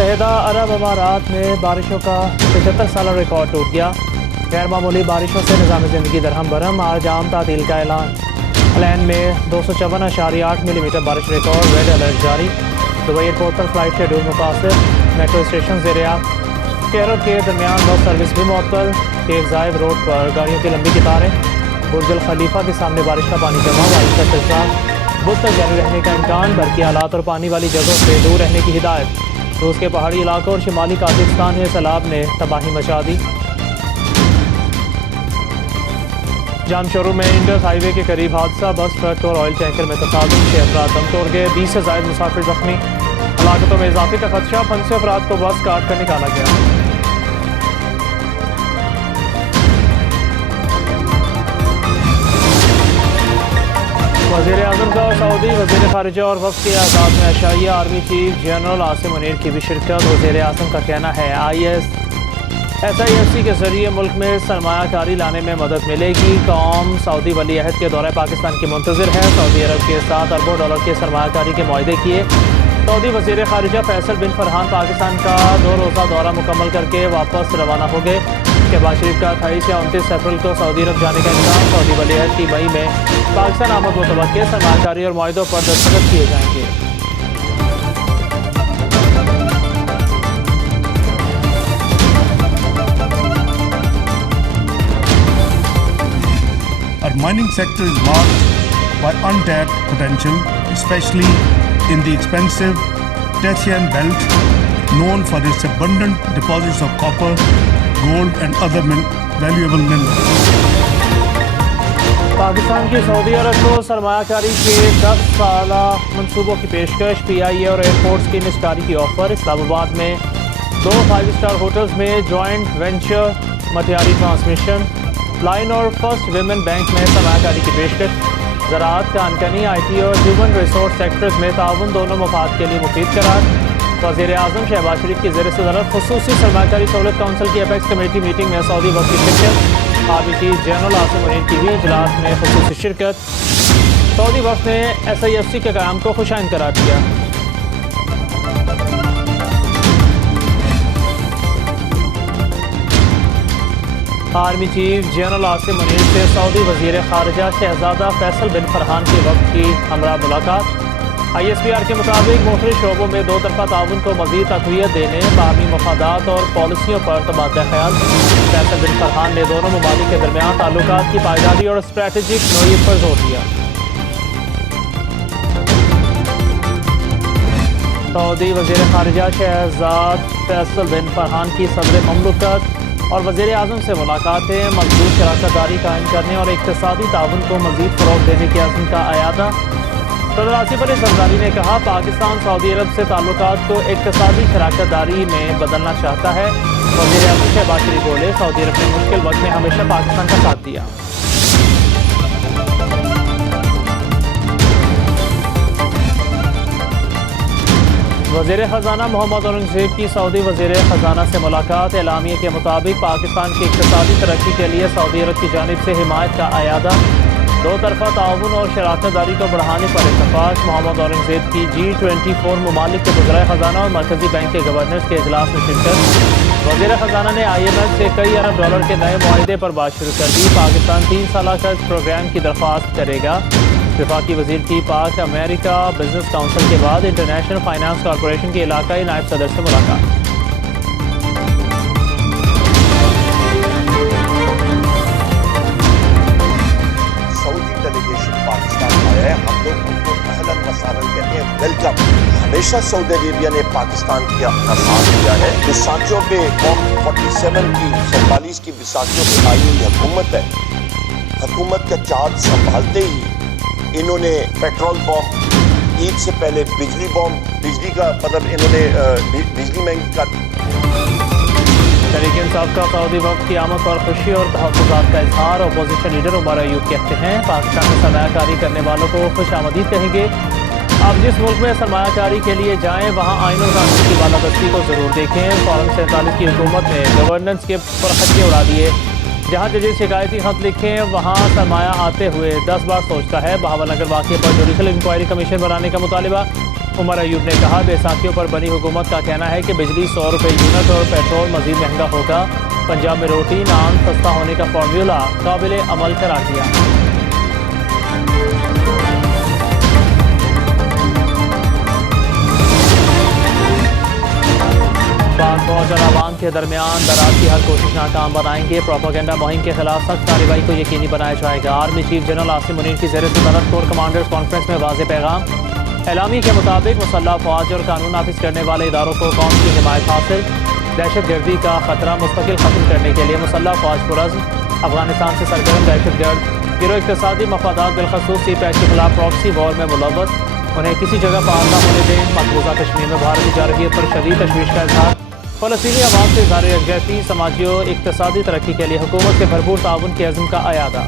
मुत्तहिदा अरब अमारात में बारिशों का 75 साल रिकॉर्ड टूट गया। गैर मामूली बारिशों से निज़ाम ज़िंदगी दरहम बरहम। आज आम तातील का ऐलान। अलैन में 254.8 मिलीमीटर बारिश रिकॉर्ड। रेड अलर्ट जारी। दुबई एयरपोर्ट पर फ्लाइट शेड्यूल मुतासर। मेट्रो स्टेशन ज़ेर-ए-आब। कैरो के दरमियान बस सर्विस भी मुअत्तल। शेख जायद रोड पर गाड़ियों की लंबी कतारें। बुर्ज अल खलीफा के सामने बारिश का पानी जमा। बारिश का सिलसिला बुध तक जारी रहने का इम्कान। बरकी हालात और पानी वाली जगहों से दूर रहने की हिदायत। रूस के पहाड़ी इलाकों और शिमाली काजाकिस्तान में सैलाब ने तबाही मचा दी। जाम शोरूम में इंडस हाईवे के करीब हादसा। बस, ट्रक और ऑयल टैंकर में तसादुम। 6 अफराद दम तोड़ गए। 20 से ज़ायद मुसाफिर जख्मी। हलाकतों में इजाफे का खदशा। 5 अफराद को बस काट कर निकाला गया। वज़ीर आज़म का सऊदी वज़ीर ख़ारिजा और वफ़द के आज़ाद में अशाइया। Army chief general Asim Munir की भी शिरकत। वज़ीर आज़म का कहना है SIFC के ज़रिए मुल्क में सरमायाकारी लाने में मदद मिलेगी। कौम सऊदी वली अहद के दौरे पाकिस्तान की मुंतज़िर है। सऊदी अरब के साथ $7 अरबों के सरमायाकारी के मुआहदे किए। सऊदी वज़ीर ख़ारिजा फैसल बिन फरहान पाकिस्तान का 2 रोज़ा दौरा मुकम्मल करके वापस रवाना हो गए। शहबाज शरीफ का 28 या 29 अप्रैल को सऊदी अरब जाने का इम्कान। सऊदी वली अहद की मई में पाकिस्तान आमद मुतवक्किल। सरमायाकारी और मुआहदों पर दस्तखत किए जाएंगे। Our mining sector is marked by untapped potential, especially in the expensive Tethyan Belt, known for its abundant deposits of copper, gold and other valuable minerals. Pakistan की सऊदी अरब को सरमायाकारी के 10 साला मनसूबों की पेशकश। PIA और एयरपोर्ट्स की निस्कारी की ऑफर। इस्लामाबाद में 2 5-स्टार होटल्स में joint venture Matiari transmission. Line और फर्स्ट विमेन बैंक में सरमायाकारी की पेशकश। ज़राअत, कानकनी, IT और ह्यूमन रिसोर्स सेक्टर्स में ताउन दोनों मफाद के लिए मुफीद करार। वज़ीर आज़म शहबाज शरीफ की ज़ेर सदरत खुसूसी सरमायाकारी सहूलत काउंसिल की अपेक्स कमेटी मीटिंग में सऊदी वक्त की शिरकत। Army chief general Asim Munir की भी इजलास में खुसूसी शिरकत। सऊदी वक्त ने SIFC के क़याम को खुशाइन करार दिया। Army chief general Asim Munir से सऊदी वज़ीर ख़ारिजा शहज़ादा फैसल बिन फरहान के वक्त की हमरा मुलाकात। ISPR के मुताबिक मुख्तलिफ शोबों में 2 तरफ़ा ताउन को मज़ीद तक़वियत देने, बाहमी मफादात और पॉलिसियों पर तबादला ख्याल। फैसल बिन फरहान ने दोनों ममालिक के दरमियान ताल्लुकात की पायदारी और स्ट्रैटेजिक नोयत पर जोर दिया। सऊदी वज़ीर ख़ारिजा शहज़ाद फैसल बिन फरहान की सदर ममलकत और वज़ीर आज़म से मुलाकातें मज़बूत शराकतदारी कायम करने और इक़्तिसादी ताउन को मज़ीद फ़रोग़ देने के अज़्म का अयादा। सदर आसिफ अली ज़रदारी ने कहा, पाकिस्तान सऊदी अरब से ताल्लुकात को इक़्तिसादी शराकतदारी में बदलना चाहता है। वज़ीर आज़म शहबाज शरीफ बोले, सऊदी अरब ने मुश्किल वक्त में हमेशा पाकिस्तान का साथ दिया। वज़ीर ख़जाना मोहम्मद औरंगज़ेब की सऊदी वज़ीर ख़जाना से मुलाकात। एलामिया के मुताबिक पाकिस्तान की इक़्तिसादी तरक्की के लिए सऊदी अरब की जानिब से हिमायत का अयादा। 2 तरफ़ा ताउन और शराकतदारी को बढ़ाने पर इत्तफ़ाक़। मोहम्मद औरंगज़ेब की G24 ममालिक के वज़राए ख़जाना और मरकज़ी बैंक के गवर्नर्स के इजलास में शिरकत। वज़ीर ख़जाना ने IMF से कई अरब डॉलर के नए मुआहदे पर बात शुरू कर दी। पाकिस्तान 3 साल कर्ज प्रोग्राम की दरख्वास्त करेगा। वफाकी वज़ीर की पाक अमेरिका बिजनेस काउंसिल के बाद इंटरनेशनल फाइनेंस कॉरपोरेशन के इलाकाई नायब सदर से मुलाकात। हम लोग उनको अहलन व सहलन कहते हैं, वेलकम। हमेशा सऊदी अरेबिया ने पाकिस्तान के अपना साथ दिया है। विसाखियों पे कॉम 47 की 47 की विसाखियों पे आई हुई हुकूमत है। हुकूमत का चार्ज संभालते ही इन्होंने पेट्रोल बॉम्ब, ईद से पहले बिजली बॉम्ब, बिजली का मतलब इन्होंने बिजली महंगी कर। तहरीक इंसाफ का सऊदी वक्त की आमद पर खुशी और तहफ़्फ़ुज़ात का इजहार। अपोजिशन लीडर उमर अयूब कहते हैं, पाकिस्तान में सरमायाकारी करने वालों को खुशामदीद कहेंगे। आप जिस मुल्क में सरमायाकारी के लिए जाएँ वहाँ आईन और कानून की बालादस्ती को ज़रूर देखें। फौरन 47 की हुकूमत ने गवर्नेंस के परखच्चे उड़ा दिए। जहाँ जजेस शिकायती खत लिखें वहाँ सरमाया आते हुए 10 बार सोचता है। बहावलनगर वाक़े पर जुडिशल इंक्वायरी कमीशन बनाने का मुतालिबा। उमर अयूब ने कहा, बैसाखियों पर बनी हुकूमत का कहना है कि बिजली 100 रुपये यूनिट और पेट्रोल मजीद महंगा होगा। पंजाब में रोटी नान सस्ता होने का फॉर्मूला काबिल अमल करार दिया। पाक फौज और आवाम के दरमियान दराज की हर कोशिश नाकाम बनाएंगे। प्रोपेगेंडा मुहिम के खिलाफ सख्त कार्रवाई को यकीनी बनाया जाएगा। Army chief general Asim Munir की ज़ेर सदारत कोर कमांडर्स कॉन्फ्रेंस में वाज़ेह पैगाम। एलामी के मुताबिक मुसल्लह फौज और कानून नाफिज करने वाले इदारों को कौम की हिमायत हासिल। दहशतगर्दी का खतरा मुस्तकिल खत्म करने के लिए मुसल्लह फौज पुरज़्म। अफगानिस्तान से सरगर्म दहशतगर्द गिरोह इक़्तिसादी मफादात बिलखसूस सीपैक के खिलाफ प्रॉक्सी वॉर में मुलव्वस, उन्हें किसी जगह पार न होने दें। मकबूजा कश्मीर में भारतीय जारहियत पर शदीद तशवीश का इजहार। फ़लस्तीनी आवाम से इज़हार यकजहती, समाजी और इक़्तिसादी तरक्की के लिए हुकूमत से भरपूर ताउन के अज़्म का अयादा।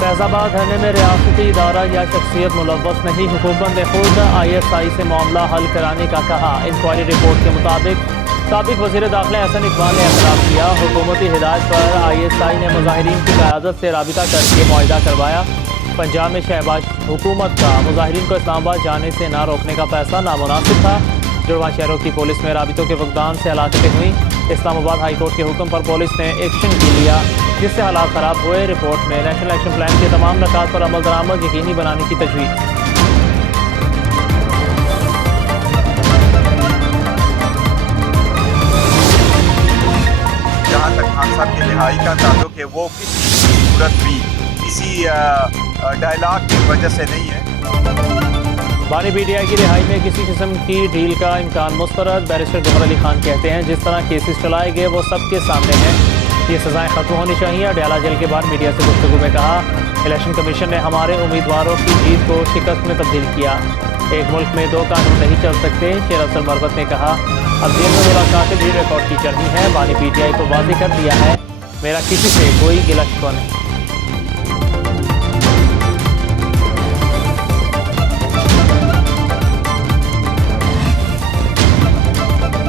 फैज़ाबाद धरने में रियासती इदारा या शख्सियत मुलव्वस नहीं। हुकूमत ने खुद ISI से मामला हल कराने का कहा। इंक्वायरी रिपोर्ट के मुताबिक साबिक़ वज़ीर दाखिला हसन इकबाल ने एतराफ़ किया। हुकूमती हिदायत पर ISI ने मुज़ाहिरीन की क़यादत से राबिता करके मुआहिदा करवाया। पंजाब में शहबाज हुकूमत का मुज़ाहिरीन को इस्लामाबाद जाने से ना रोकने का फैसला नामुनासिब था। जुड़वा शहरों की पुलिस में राबितों के फुक़दान से हलाकतें हुई। इस्लामाबाद हाई कोर्ट के हुक्म पर पुलिस ने एक्शन की लिया, जिससे हालात ख़राब हुए। रिपोर्ट में नेशनल एक्शन प्लान के तमाम नकात पर अमल दरामद यकीनी बनाने की तजवीज़। जहाँ तक खान साहब की रिहाई का ताल्लुक है, वो किसी सूरत भी किसी डायलॉग की वजह से नहीं है। बानी PTI की रिहाई में किसी किस्म की डील का इम्कान मुस्तरद। बैरिस्टर गौहर अली खान कहते हैं, जिस तरह केसेस चलाए गए वो सबके सामने हैं, ये सज़ाएँ ख़त्म होनी चाहिए। अडयाला जेल के बाद मीडिया से गुफ्तगू में कहा, इलेक्शन कमीशन ने हमारे उम्मीदवारों की जीत को शिकस्त में तब्दील किया। एक मुल्क में दो कानून नहीं चल सकते। शेर अफजल मरवत ने कहा, अब जेल में मुलाकातें भी रिकॉर्ड की चल रही हैं। बानी PTI को वाज़ेह कर दिया है, मेरा किसी से कोई गिला शिकवा नहीं।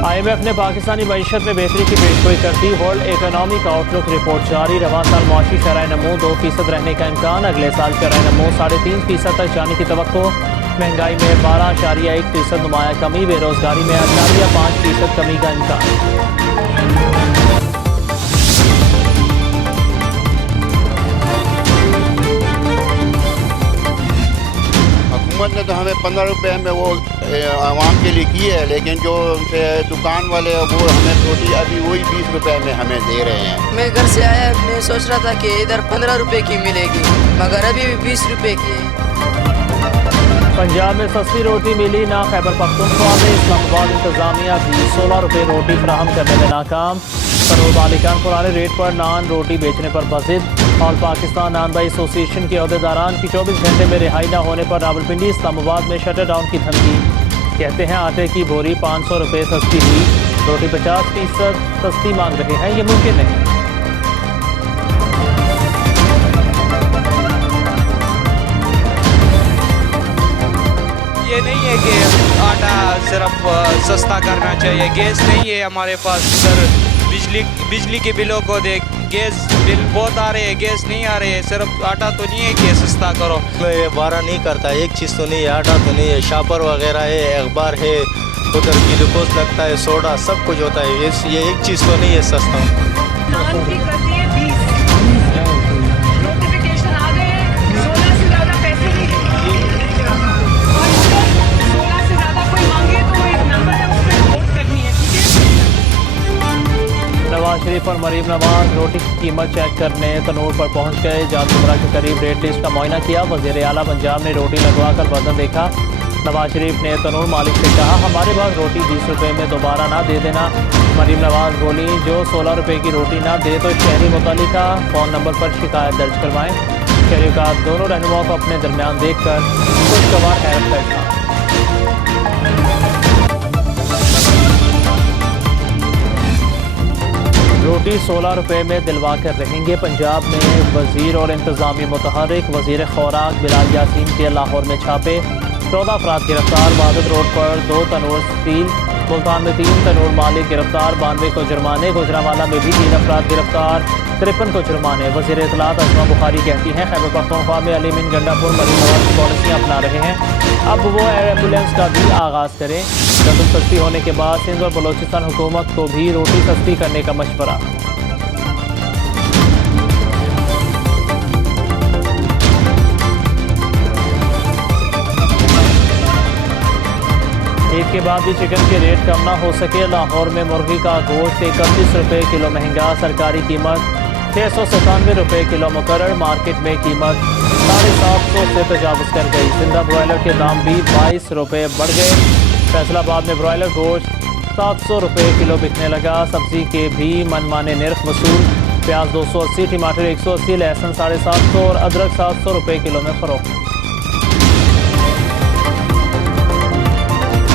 IMF ने पाकिस्तानी मईशत में बेहतरी की पेशगोई कर दी। वर्ल्ड इकोनॉमिक आउटलुक रिपोर्ट जारी। रवां साल मुआशी शरह नमू 2% रहने का इम्कान। अगले साल शरह नमू 3.5% तक जाने की तवक्को। महंगाई में 12.1% नुमाया कमी। बेरोजगारी में 8.5% कमी का इम्कान। हुकूमत ने तो हमें 15 रुपये में वो आवाम के लिए की है, लेकिन जो उनसे दुकान वाले वो हमें रोटी अभी वही 20 रुपये में हमें दे रहे हैं। मैं घर से आया, मैं सोच रहा था कि इधर 15 रुपये की मिलेगी, मगर अभी भी 20 रुपये की है। पंजाब में सस्ती रोटी मिली ना। खैबर पख्तूनख्वा में इस्लामाबाद इंतजामिया भी 16 रुपये रोटी फराहम करने में नाकाम। करोड़ मालिकान पुराने रेट पर नान रोटी बेचने पर बज़िद। ऑल पाकिस्तान नान बाई एसोसिएशन के अहदेदारान की 24 घंटे में रिहाई न होने पर रावलपिंडी इस्लामाबाद में शटर डाउन की धमकी। कहते हैं आटे की बोरी 500 रुपये सस्ती हुई, रोटी 50% सस्ती मांग रहे हैं, ये मुमकिन नहीं। ये नहीं है कि आटा सिर्फ सस्ता करना चाहिए। गैस नहीं है हमारे पास सर, बिजली के बिलों को देख, गैस बिल बहुत आ रहे हैं, गैस नहीं आ रहे हैं। सिर्फ आटा तो नहीं है कि सस्ता करो। ये वारा नहीं करता, एक चीज़ तो नहीं है, आटा तो नहीं है, शापर वगैरह है, अखबार है, उधर ग्लूकोज लगता है, सोडा सब कुछ होता है। ये एक चीज़ तो नहीं है सस्ता। नान की करती है 20, नोटिफिकेशन आ गए हैं, 16 से ज़्यादा पैसे नहीं देंगे। और अगर 16 से ज़्यादा कोई मांगे तो एक नंबर है, उस पर वोट करनी है, ठीक है। नवाज शरीफ और मरीम नवाज रोटी की कीमत चेक करने तनूर पर पहुंच गए। जातुमरा के करीब रेट लिस्ट का मुआयना किया। वज़ीर आला पंजाब ने रोटी लगवा कर वजन देखा। नवाज शरीफ ने तनूर मालिक से कहा, हमारे पास रोटी 20 रुपये में दोबारा ना दे देना। मरीम नवाज बोली, जो 16 रुपये की रोटी ना दे तो शहरी मुतल्लिका फ़ोन नंबर पर शिकायत दर्ज करवाएं। शहरी का दोनों रहनुमाओं को अपने दरमियान देख कर खुशगवार हैरत बैठा। रोटी 16 रुपये में दिलवा कर रहेंगे। पंजाब में वज़ीर और इंतज़ामी मुतहर्रिक। वज़ीर खुराक बिलाल यासीन के लाहौर में छापे। 14 अफराद गिरफ्तार। वादत रोड पर 2 तनूर स्टील मुल्तान में 3 तनूर मालिक गिरफ्तार, 92 को जुर्माने। गुजरांवाला में भी 3 अफराद गिरफ्तार, 53 को जुर्माने। वज़ीर इत्तलात अज़मा बुखारी कहती हैं खैबर पख्तूनख्वा में अली मीन गंडापुर मरीन नवाज की पॉलिसियाँ अपना रहे हैं, अब वो एयर एम्बुलेंस का भी आगाज़ करें। गंदम सस्ती होने के बाद सिंध और बलोचिस्तान हुकूमत को भी रोटी सस्ती करने का मशवरा। ईद के बाद भी चिकन के रेट कम ना हो सके। लाहौर में मुर्गी का गोश्त 31 रुपये किलो महंगा, सरकारी कीमत 697 रुपये किलो मुकर्रर। मार्केट में कीमत 750 से तजावुज़ कर गई। जिंदा ब्रॉयलर के दाम भी 22 रुपये बढ़ गए। फैसलाबाद में ब्रॉयलर गोश्त 700 रुपये किलो बिकने लगा। सब्जी के भी मनमाने निर्ख वसूल। प्याज 280, टमाटर 180, लहसुन 750 और अदरक 700 रुपये किलो में फ़रोख्त।